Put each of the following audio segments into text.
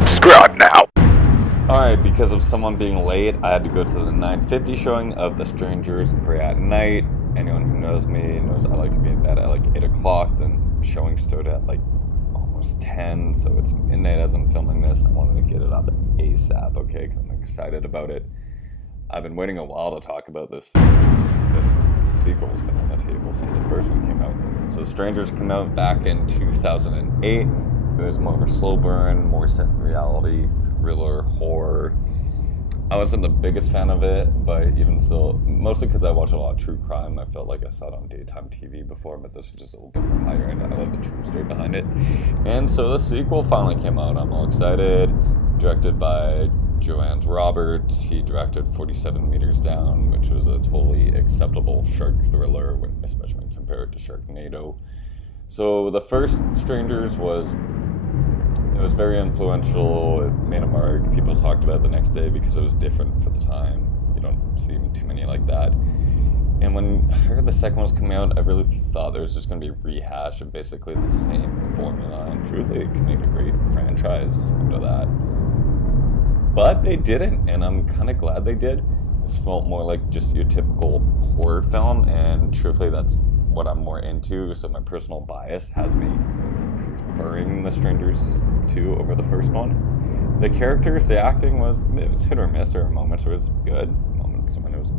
Subscribe now! Alright, because of someone being late, I had to go to the 9:50 showing of The Strangers Pray at Night. Anyone who knows me knows I like to be in bed at like 8 o'clock, then showing started at like almost 10, so it's midnight as I'm filming this. I wanted to get it up ASAP, okay, because I'm excited about it. I've been waiting a while to talk about this film. The sequel's been on the table since the first one came out. So The Strangers came out back in 2008. It was more of a slow burn, more set in reality, thriller, horror. I wasn't the biggest fan of it, but even still, mostly because I watch a lot of true crime. I felt like I saw it on daytime TV before, but this was just a little bit more higher end. I love the true story behind it. And so the sequel finally came out. I'm all excited. Directed by Joanne Roberts. He directed 47 Meters Down, which was a totally acceptable shark thriller, especially when compared to Sharknado. So the first Strangers was very influential. It made a mark. People talked about it the next day because it was different for the time. You don't see too many like that. And when I heard the second one was coming out, I really thought there was just going to be a rehash of basically the same formula. And truthfully, it could make a great franchise out of that. But they didn't, and I'm kind of glad they did. This felt more like just your typical horror film, and truthfully, that's what I'm more into. So my personal bias has me preferring The Strangers 2 over the first one. The characters, the acting was hit or miss. There were moments where it was good, moments when it was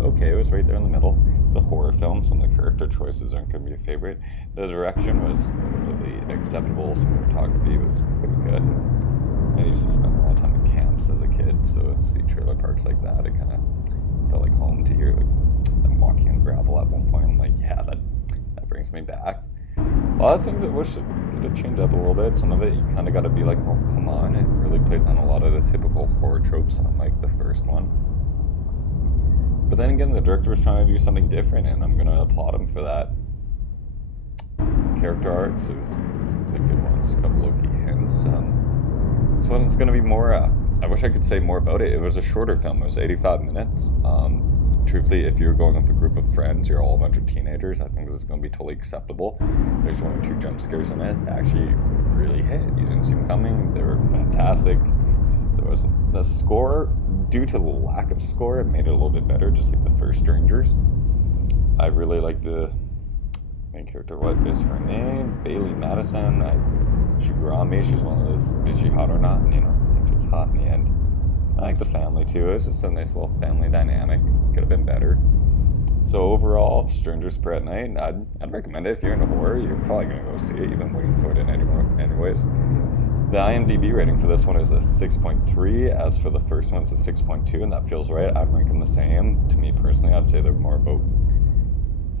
okay. It was right there in the middle. It's a horror film, so the character choices aren't going to be your favorite. The direction was completely acceptable. Cinematography was pretty good. I used to spend a lot of time at camps as a kid, so to see trailer parks like that, it kind of felt like home to hear them walking on gravel at one point. I'm like, yeah, that brings me back. A lot of things I wish it could have changed up a little bit. Some of it you kind of got to be like, oh, come on. It really plays on a lot of the typical horror tropes unlike the first one. But then again, the director was trying to do something different, and I'm going to applaud him for that. Character arcs, there's some really good ones, a couple low-key hints. This one's going to be more, I wish I could say more about it. It was a shorter film. It was 85 minutes. Truthfully, if you're going with a group of friends, you're all a bunch of teenagers, I think this is going to be totally acceptable. There's one or two jump scares in it that actually really hit. You didn't see them coming. They were fantastic. There was the score, due to the lack of score, it made it a little bit better, just like the first Strangers. I really like the main character. What is her name? Bailey Madison. She grew on me. She's one of those, is she hot or not? And, I think she was hot in the end. I like the family too. It was just a nice little family dynamic. Could have been better. So overall, Strangers Pray at Night, I'd recommend it. If you're into horror, you're probably going to go see it. You've been waiting for it anyways. The IMDb rating for this one is a 6.3. As for the first one, it's a 6.2, and that feels right. I'd rank them the same. To me personally, I'd say they're more about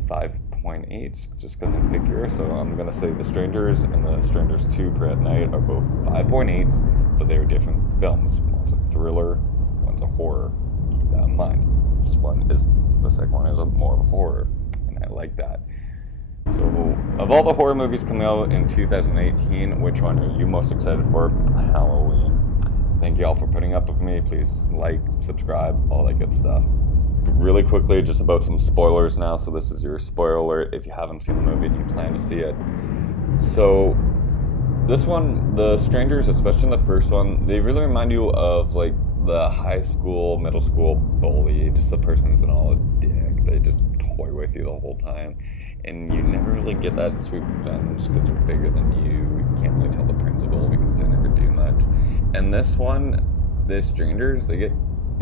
5.8s, just because I'm pickier. So I'm going to say The Strangers and The Strangers 2 Pray at Night are both 5.8s, but they are different films. One's a thriller, one's a horror. Keep that in mind. The second one is more of a horror, and I like that. So, of all the horror movies coming out in 2018, which one are you most excited for? Halloween. Thank you all for putting up with me. Please like, subscribe, all that good stuff. Really quickly, just about some spoilers now. So this is your spoiler alert if you haven't seen the movie and you plan to see it. So this one, The Strangers, especially in the first one, they really remind you of like the high school, middle school bully, just the person who's all a dick. They just toy with you the whole time. And you never really get that sweet revenge because they're bigger than you. You can't really tell the principal because they never do much. And this one, The Strangers, they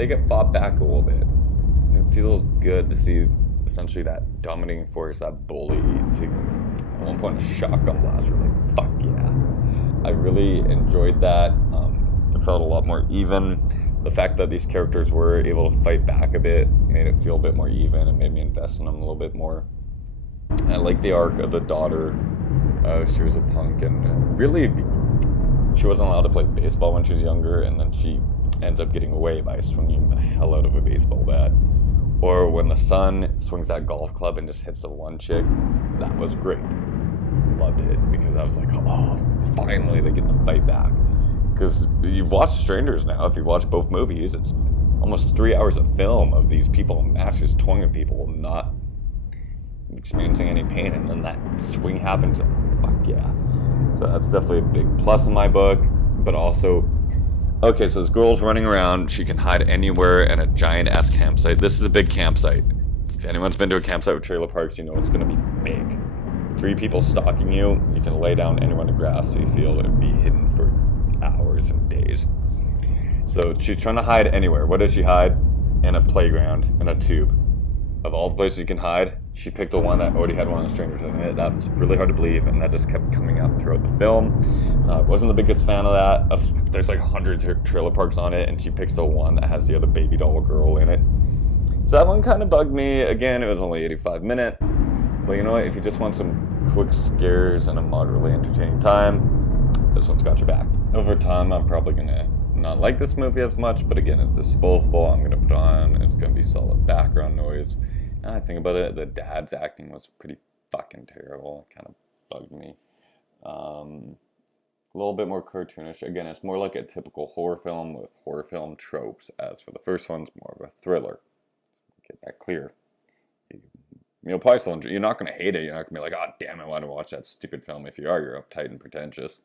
get fought back a little bit. And it feels good to see essentially that dominating force, that bully, to at one point a shotgun blast. We're like, fuck yeah. I really enjoyed that. It felt a lot more even. The fact that these characters were able to fight back a bit made it feel a bit more even and made me invest in them a little bit more. I like the arc of the daughter. She was a punk, and really, she wasn't allowed to play baseball when she was younger, and then she ends up getting away by swinging the hell out of a baseball bat. Or when the son swings that golf club and just hits the one chick, that was great. Loved it, because I was like, oh, finally they get to fight back. Because you've watched Strangers now, if you've watched both movies, it's almost 3 hours of film of these people in masks toying at people, not experiencing any pain, and then that swing happens, fuck yeah. So that's definitely a big plus in my book. but also, okay, so this girl's running around. She can hide anywhere in a giant-ass campsite. This is a big campsite. If anyone's been to a campsite with trailer parks, you know it's going to be big. 3 people stalking you, you can lay down anywhere in the grass so you feel it would be hidden for hours and days. So she's trying to hide anywhere. What does she hide? In a playground, in a tube. Of all the places you can hide, she picked the one that already had one of the strangers in it. That's really hard to believe, and that just kept coming up throughout the film. Wasn't the biggest fan of that. There's like 100 trailer parks on it, and she picks the one that has the other baby doll girl in it. So that one kind of bugged me. Again, it was only 85 minutes. But you know what? If you just want some quick scares and a moderately entertaining time, this one's got your back. Over time, I'm probably going to not like this movie as much, but again, it's disposable. I'm going to put on. It's going to be solid background noise. And I think about it, the dad's acting was pretty fucking terrible. It kind of bugged me. A little bit more cartoonish. Again, it's more like a typical horror film with horror film tropes. As for the first one, it's more of a thriller. Get that clear. You'll probably still enjoy. You're not going to hate it. You're not going to be like, oh, damn, I want to watch that stupid film. If you are, you're uptight and pretentious.